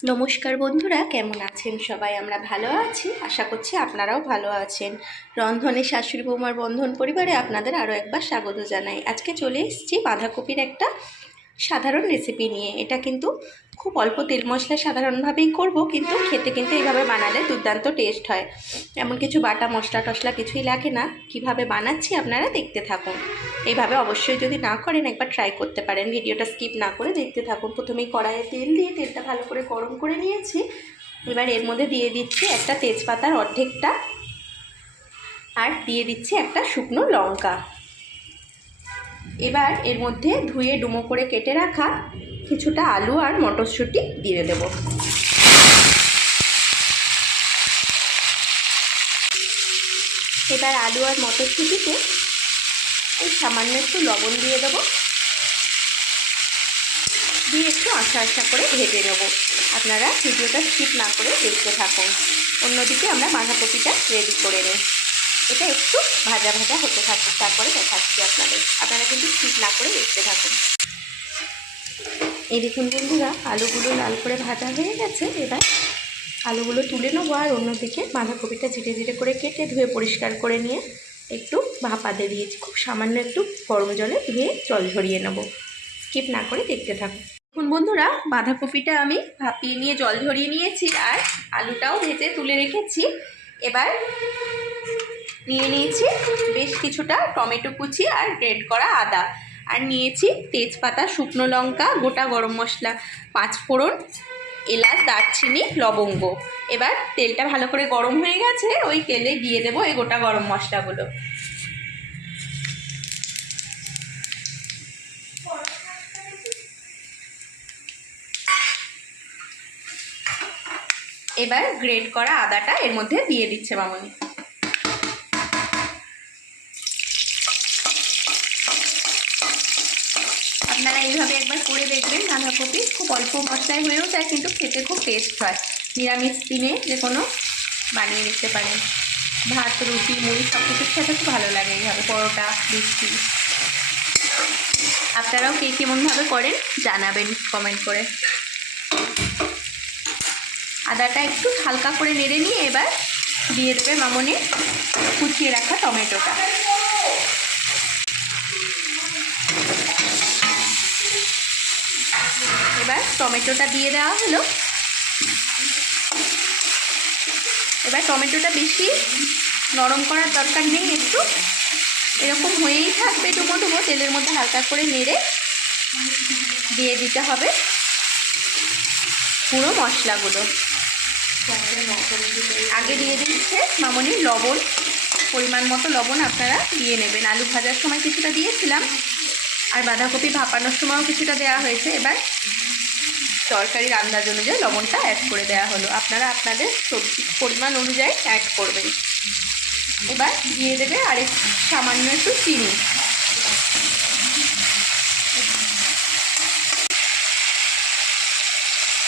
নমস্কার বন্ধুরা, কেমন আছেন সবাই? আমরা ভালো আছি, আশা করছি আপনারাও ভালো আছেন। রন্ধনে শাশুড়ি বৌমার বন্ধন পরিবারে আপনাদের আরও একবার স্বাগত জানাই। আজকে চলে এসেছি বাঁধাকপির একটা সাধারণ রেসিপি নিয়ে। এটা কিন্তু খুব অল্প তেল মশলা সাধারণভাবেই করব, কিন্তু খেতে কিন্তু এইভাবে বানালে দুর্দান্ত টেস্ট হয়। এমন কিছু বাটা মশলা টশলা কিছুই লাগে না। কিভাবে বানাচ্ছি আপনারা দেখতে থাকুন। এইভাবে অবশ্যই যদি না করেন একবার ট্রাই করতে পারেন। ভিডিওটা স্কিপ না করে দেখতে থাকুন। প্রথমেই কড়াইয়ে তেল দিয়ে তেলটা ভালো করে গরম করে নিয়েছি। এবার এর মধ্যে দিয়ে দিচ্ছি একটা তেজপাতার অর্ধেকটা, আর দিয়ে দিচ্ছি একটা শুকনো লঙ্কা। এবার এর মধ্যে ধুয়ে ডুমো করে কেটে রাখা কিছুটা আলু আর মটরশুঁটি দিয়ে দেব। এবার আলু আর মটরশুঁটিতে এই সামান্য একটু লবণ দিয়ে দেবো, দিয়ে একটু আস্তে আস্তে করে ভেজে নেব। আপনারা ভিডিওটা স্কিপ না করে দেখতে থাকুন। অন্যদিকে আমরা বাঁধাকপিটা রেডি করে নিই। এটা একটু ভাজা ভাজা হতে থাকুক, তারপরে দেখাচ্ছি আপনারা কিন্তু স্কিপ না করে দেখতে থাকুন। এই দেখুন বন্ধুরা, আলুগুলো লাল করে ভাজা হয়ে গেছে। এবার আলুগুলো তুলে নেবো, আর অন্যদিকে বাঁধাকপিটা ধীরে ধীরে করে কেটে ধুয়ে পরিষ্কার করে নিয়ে একটু ভাপাতে দিয়েছি। খুব সামান্য একটু গরম জলে ধুয়ে জল ঝরিয়ে নেব। স্কিপ না করে দেখতে থাকুন। দেখুন বন্ধুরা, বাঁধাকপিটা আমি ভাপিয়ে নিয়ে জল ঝরিয়ে নিয়েছি, আর আলুটাও ভেজে তুলে রেখেছি। এবার নিয়ে নিয়েছি বেশ কিছুটা টমেটো কুচি আর গ্রেট করা আদা, আর নিয়েছি তেজপাতা, শুকনো লঙ্কা, গোটা গরম মশলা, 5 ফোড়ন, এলাচ, দারচিনি, লবঙ্গ। এবার তেলটা ভালো করে গরম হয়ে গেছে, ওই তেলে দিয়ে দেবো এই গোটা গরম মশলাগুলো। এবার গ্রেট করা আদাটা এর মধ্যে দিয়ে দিচ্ছে মামনি। আপনারা এইভাবে একবার করে দেখবেন। বাঁধাকপি খুব অল্প মশলায় হয়েও যায়, কিন্তু খেতে খুব টেস্ট হয়। নিরামিষ দিনে যে কোনো বানিয়ে নিতে পারেন। ভাত, রুটি, মুড়ি সব কিছুর সাথে খুব ভালো লাগে এইভাবে, পরোটা, লুচি। আপনারাও কে কেমনভাবে করেন জানাবেন কমেন্ট করে। আদাটা একটু হালকা করে নেড়ে নিয়ে এবার দিয়ে দেবে মামনি কুচিয়ে রাখা টমেটোটা। এবার টমেটোটা দিয়ে দেওয়া হলো। এবার টমেটোটা বেশি নরম করার দরকার নেই, একটু এরকম হয়েই থাকবে ডুবো ডুবো। তেলের মধ্যে হালকা করে নেড়ে দিয়ে দিতে হবে পুরো মশলাগুলো। আগে দিয়ে দিচ্ছে মামনি লবণ, পরিমাণ মতো লবণ আপনারা দিয়ে নেবেন। আলু ভাজার সময় কিছুটা দিয়েছিলাম, আর বাঁধাকপি ভাপানোর সময়ও কিছুটা দেওয়া হয়েছে। এবার তরকারির আন্দাজ অনুযায়ী লবণটা অ্যাড করে দেওয়া হলো। আপনারা আপনাদের সবজির পরিমাণ অনুযায়ী অ্যাড করবেন। এবার দিয়ে দেবে আর সামান্য একটু চিনি।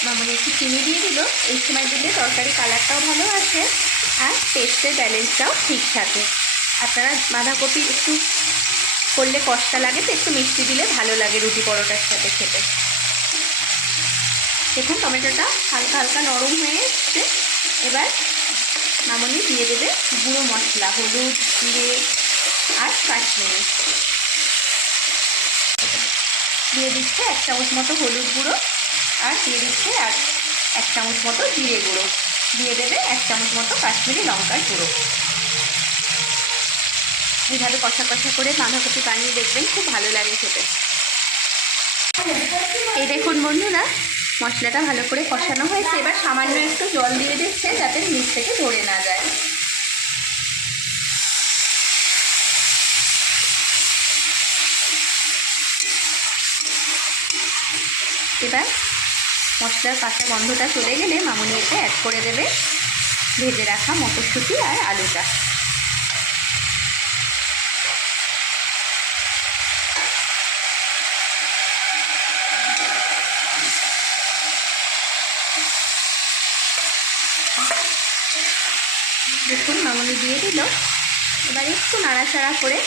মামনি একটু চিনি দিয়ে দিল। এই সময় দিলে তরকারি কালারটাও ভালো আসে, আর টেস্টের ব্যালেন্সটাও ঠিক থাকে। আপনারা বাঁধাকপি একটু করলে কষ্টা লাগে, তো একটু মিষ্টি দিলে ভালো লাগে রুটি পরোটার সাথে খেতে। দেখুন টমেটোটা হালকা হালকা নরম হয়ে এসছে। এবার মামনি দিয়ে দেবে গুঁড়ো মশলা, হলুদ, জিরে আর কাশ্মীরি। দিয়ে দিচ্ছে 1 চামচ মতো হলুদ গুঁড়ো, আর দিয়ে দিচ্ছে 1 চামচ মতো জিরে গুঁড়ো। দিয়ে দেবে 1 চামচ মতো কাশ্মীরি লঙ্কার গুঁড়ো। এইভাবে কষা কষা করে বাঁধাকপি বানিয়ে দেখবেন, খুব ভালো লাগে খেতে। এই দেখুন বন্ধুরা, মশলাটা ভালো করে কষানো হয়েছে। এবার সামান্য একটু জল দিয়ে দিচ্ছে, যাতে নিচ থেকে ধরে না যায়। এবার মশলার কাঁচা গন্ধটা চলে গেলে মামনি এতে অ্যাড করে দেবে ভেজে রাখা মটরশুঁটি আর আলুটা। দেখুন মামনি দিয়ে দিল। এবার একটু নাড়াচাড়া করে,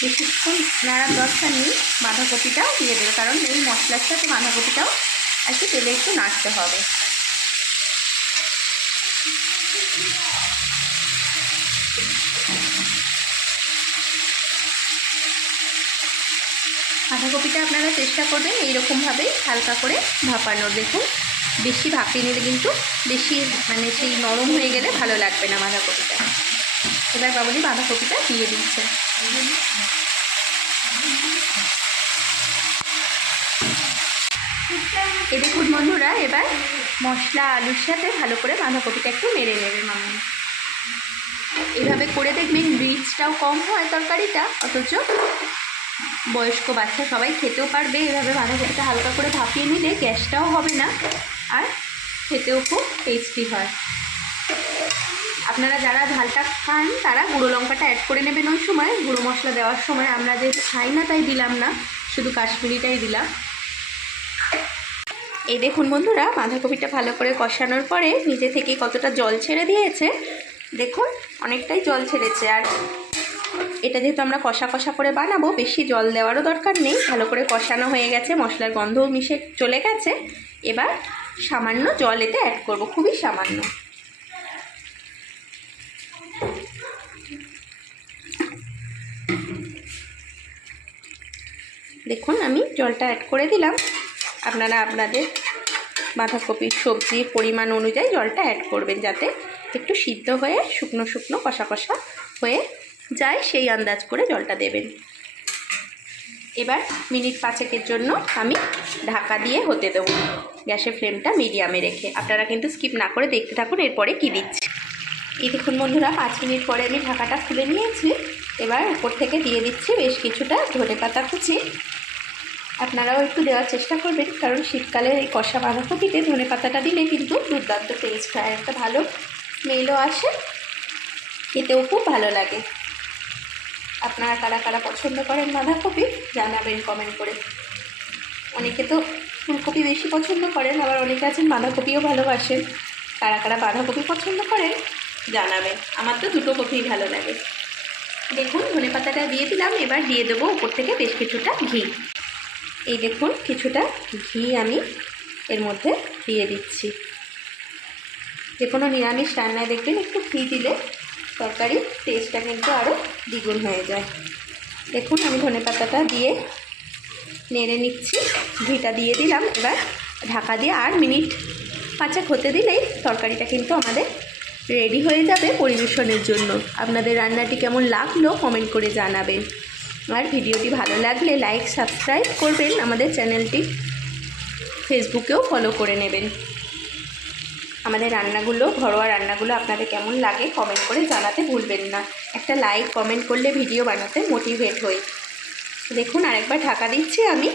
বেশিক্ষণ নাড়ার দরকার নেই, বাঁধাকপিটাও দিয়ে দেবে, কারণ এই মশলার সাথে বাঁধাকপিটাও একটু তেলে একটু নাড়তে হবে। বাঁধাকপিটা আপনারা চেষ্টা করবেন এইরকমভাবেই হালকা করে ভাপানোর। দেখুন বেশি ভাপিয়ে নিলে কিন্তু বেশি মানে সেই নরম হয়ে গেলে ভালো লাগবে না বাঁধাকপিটা। এবার বাবুলি বাঁধাকপিটা দিয়ে দিচ্ছে। এই দেখুন বন্ধুরা, এবার মশলা আলুর সাথে ভালো করে বাঁধাকপিটা একটু নেড়ে নেবে মামা। এভাবে করে দেখবেন রিচটাও কম হয় তরকারিটা, অথচ বয়স্ক বাচ্চা সবাই খেতেও পারবে। এভাবে বাঁধাকপিটা হালকা করে ভাপিয়ে নিলে গ্যাসটাও হবে না, আর খেতেও খুব টেস্টি হয়। আপনারা যারা ঝালটা খান তারা গুঁড়ো লঙ্কাটা অ্যাড করে নেবেন ওই সময়, গুঁড়ো মশলা দেওয়ার সময়। আমরা যেহেতু খাই না তাই দিলাম না, শুধু কাশ্মীরিটাই দিলাম। এই দেখুন বন্ধুরা, বাঁধাকপিটা ভালো করে কষানোর পরে নিজে থেকে কতটা জল ছেড়ে দিয়েছে দেখুন, অনেকটাই জল ছেড়েছে। আর এটা যেহেতু আমরা কষা কষা করে বানাবো, বেশি জল দেওয়ারও দরকার নেই। ভালো করে কষানো হয়ে গেছে, মশলার গন্ধও মিশে চলে গেছে। এবার সামান্য জল এতে অ্যাড করব, খুবই সামান্য। দেখুন আমি জলটা অ্যাড করে দিলাম। আপনারা আপনাদের বাঁধাকপির সবজির পরিমাণ অনুযায়ী জলটা অ্যাড করবেন, যাতে একটু সিদ্ধ হয়ে শুকনো শুকনো কষা কষা হয়ে যায়, সেই আন্দাজ করে জলটা দেবেন। এবার মিনিট 5 জন্য আমি ঢাকা দিয়ে হতে দেবো, গ্যাসের ফ্লেমটা মিডিয়ামে রেখে। আপনারা কিন্তু স্কিপ না করে দেখতে থাকুন এরপরে কি দিচ্ছি। এই দেখুন বন্ধুরা, 5 মিনিট পরে আমি ঢাকাটা খুলে নিয়েছি। এবার উপর থেকে দিয়ে দিচ্ছি বেশ কিছুটা ধনেপাতা কুচি। আপনারাও একটু দেওয়ার চেষ্টা করবেন, কারণ শীতকালে এই কষা বাঁধাকপিতে ধনেপাতাটা দিলে কিন্তু দুর্দান্ত টেস্ট হয়, একটা ভালো স্মেলও আসে, খেতেও খুব ভালো লাগে। আপনারা কারা কারা পছন্দ করেন বাঁধাকপি জানাবেন কমেন্ট করে। অনেকে তো ফুলকপি বেশি পছন্দ করেন, আবার অনেকে আছেন বাঁধাকপিও ভালোবাসেন। কারা কারা বাঁধাকপি পছন্দ করেন জানাবেন। আমার তো দুটো কপিই ভালো লাগে। দেখুন ধনেপাতাটা দিয়ে দিলাম। এবার দিয়ে দেবো উপর থেকে বেশ কিছুটা ঘি। এই দেখুন কিছুটা ঘি আমি এর মধ্যে দিয়ে দিচ্ছি। যে কোনো নিরামিষ রান্নায় দেখবেন একটু ঘি দিলে তরকারির টেস্টটা কিন্তু আরও দ্বিগুণ হয়ে যায়। দেখুন আমি ধনেপাতাটা দিয়ে নেড়ে নিচ্ছি, ঘিটা দিয়ে দিলাম। এবার ঢাকা দিয়ে আর মিনিট 5 হতে দিলেই তরকারিটা কিন্তু আমাদের রেডি হয়ে যাবে পরিবেশনের জন্য। আপনাদের রান্নাটি কেমন লাগলো কমেন্ট করে জানাবেন, আর ভিডিওটি ভালো লাগলে লাইক সাবস্ক্রাইব করবেন। আমাদের চ্যানেলটি ফেসবুকেও ফলো করে নেবেন। আমাদের রান্নাগুলো, ঘরোয়া রান্নাগুলো আপনাদের কেমন লাগে কমেন্ট করে জানাতে ভুলবেন না। একটা লাইক কমেন্ট করলে ভিডিও বানাতে মোটিভেট হই। দেখুন আরেকবার ঢাকা দিচ্ছি আমি,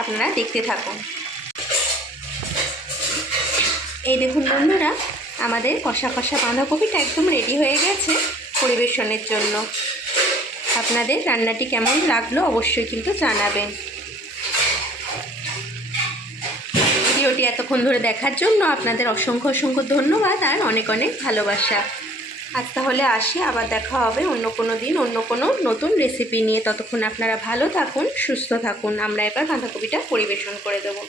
আপনারা দেখতে থাকুন। এই দেখুন বন্ধুরা, আমাদের কষা কষা বাঁধাকপিটা একদম রেডি হয়ে গেছে পরিবেশনের জন্য। আপনাদের রান্নাটি কেমন লাগলো অবশ্যই কিন্তু জানাবেন। ভিডিওটি এতক্ষণ ধরে দেখার জন্য আপনাদের অসংখ্য অসংখ্য ধন্যবাদ আর অনেক অনেক ভালোবাসা। আজ তাহলে আসি, আবার দেখা হবে অন্য কোনো দিন অন্য কোনো নতুন রেসিপি নিয়ে। ততক্ষণ আপনারা ভালো থাকুন, সুস্থ থাকুন। আমরা এবার বাঁধাকপিটা পরিবেশন করে দেবো।